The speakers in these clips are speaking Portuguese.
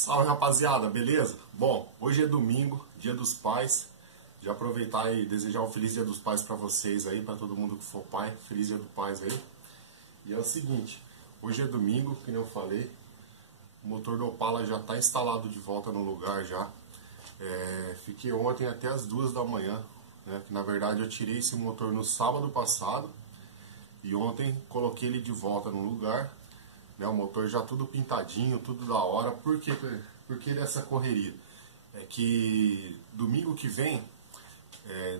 Salve, rapaziada, beleza? Bom, hoje é domingo, dia dos pais. Já aproveitar e desejar um feliz dia dos pais pra vocês aí, pra todo mundo que for pai. Feliz dia dos pais aí. E é o seguinte, hoje é domingo, que nem eu falei. O motor do Opala já tá instalado de volta no lugar já. Fiquei ontem até as 2 da manhã, né? Que na verdade eu tirei esse motor no sábado passado. E ontem coloquei ele de volta no lugar. O motor já tudo pintadinho, tudo da hora. Por que dessa correria? É que domingo que vem,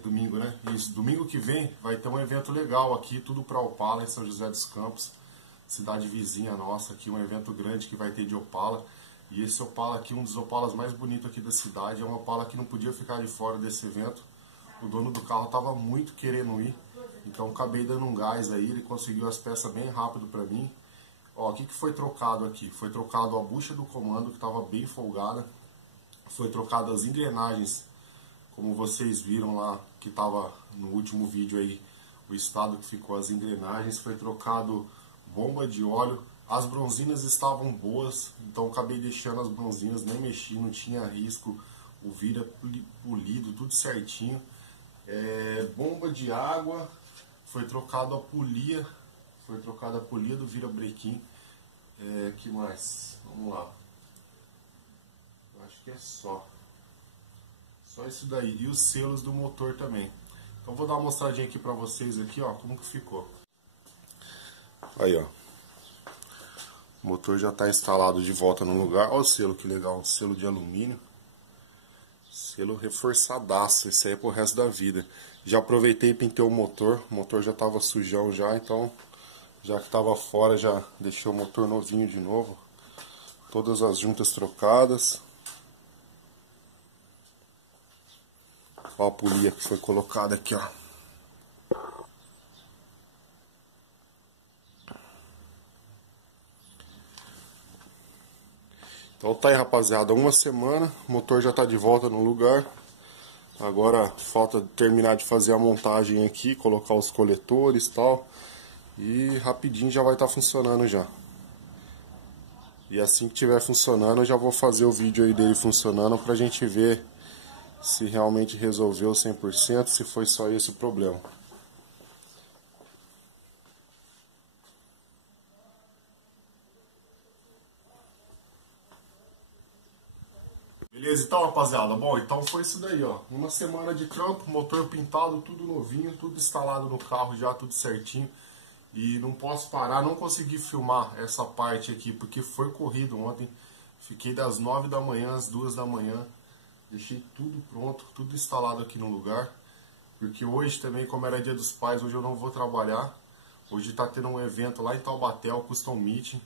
domingo, né? Isso, domingo que vem vai ter um evento legal aqui, tudo para Opala, em São José dos Campos, cidade vizinha nossa aqui, um evento grande que vai ter de Opala. E esse Opala aqui, um dos Opalas mais bonitos aqui da cidade, é um Opala que não podia ficar de fora desse evento. O dono do carro estava muito querendo ir, então acabei dando um gás aí, ele conseguiu as peças bem rápido para mim. Ó, o que foi trocado aqui? Foi trocado a bucha do comando, que estava bem folgada. Foi trocado as engrenagens, como vocês viram lá, que estava no último vídeo aí, o estado que ficou as engrenagens. Foi trocado bomba de óleo. As bronzinas estavam boas, então acabei deixando as bronzinas, nem mexi, não tinha risco. O vira polido, tudo certinho. Bomba de água, foi trocado a polia. Foi trocada a polia do virabrequim. Que mais? Vamos lá. Eu acho que é só. Só isso daí. E os selos do motor também. Então vou dar uma mostradinha aqui pra vocês aqui, ó, como que ficou. Aí, ó. O motor já está instalado de volta no lugar. Olha o selo, que legal. Um selo de alumínio. Selo reforçadaço. Esse aí é pro resto da vida. Já aproveitei e pintei o motor. O motor já estava sujão já, então... Já que estava fora, já deixei o motor novinho de novo. Todas as juntas trocadas. Ó a polia que foi colocada aqui, ó. Então tá aí, rapaziada. Uma semana, o motor já tá de volta no lugar. Agora falta terminar de fazer a montagem aqui, colocar os coletores e tal. E rapidinho já vai estar funcionando já. E assim que estiver funcionando, eu já vou fazer o vídeo aí dele funcionando pra gente ver se realmente resolveu 100%, se foi só esse o problema. Beleza, então, rapaziada, bom, então foi isso daí, ó. Uma semana de trampo, motor pintado, tudo novinho, tudo instalado no carro já, tudo certinho. E não posso parar, não consegui filmar essa parte aqui, porque foi corrido ontem. Fiquei das 9 da manhã às 2 da manhã. Deixei tudo pronto, tudo instalado aqui no lugar. Porque hoje também, como era dia dos pais, hoje eu não vou trabalhar. Hoje tá tendo um evento lá em Taubaté, o Custom Meeting.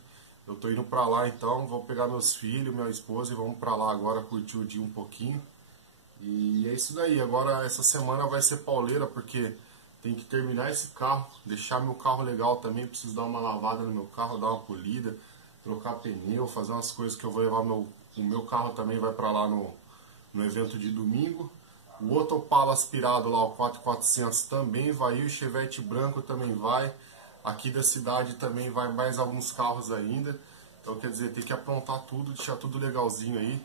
Eu tô indo pra lá então, vou pegar meus filhos, minha esposa e vamos pra lá agora curtir o dia um pouquinho. E é isso daí, agora essa semana vai ser pauleira, porque... Tem que terminar esse carro, deixar meu carro legal também. Preciso dar uma lavada no meu carro, dar uma polida, trocar pneu, fazer umas coisas que eu vou levar o meu carro também vai para lá no evento de domingo. O outro Opala aspirado lá, o 4400 também vai ir, o Chevette branco também vai. Aqui da cidade também vai mais alguns carros ainda. Então quer dizer, tem que aprontar tudo, deixar tudo legalzinho aí.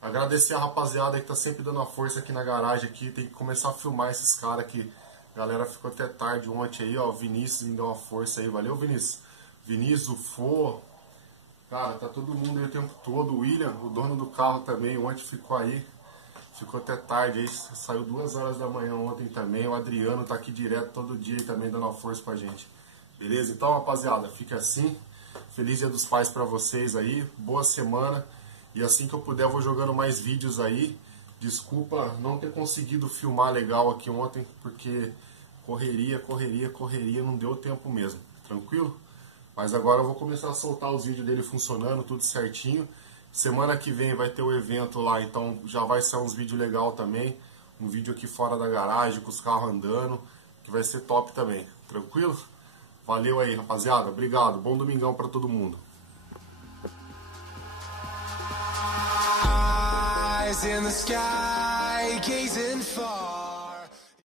Agradecer a rapaziada que tá sempre dando a força aqui na garagem aqui. Tem que começar a filmar esses caras que... A galera ficou até tarde ontem aí, ó. O Vinícius me deu uma força aí. Valeu, Vinícius. Vinícius, o Fô. Cara, tá todo mundo aí o tempo todo. O William, o dono do carro também, ontem ficou aí. Ficou até tarde aí. Saiu 2 horas da manhã ontem também. O Adriano tá aqui direto todo dia aí também dando uma força pra gente. Beleza? Então, rapaziada, fica assim. Feliz Dia dos Pais pra vocês aí. Boa semana. E assim que eu puder, eu vou jogando mais vídeos aí. Desculpa não ter conseguido filmar legal aqui ontem, porque correria, não deu tempo mesmo, tranquilo? Mas agora eu vou começar a soltar os vídeos dele funcionando, tudo certinho. Semana que vem vai ter o evento lá, então já vai ser uns vídeos legais também. Um vídeo aqui fora da garagem, com os carros andando, que vai ser top também, tranquilo? Valeu aí, rapaziada, obrigado, bom domingão pra todo mundo. In the sky, gazing far.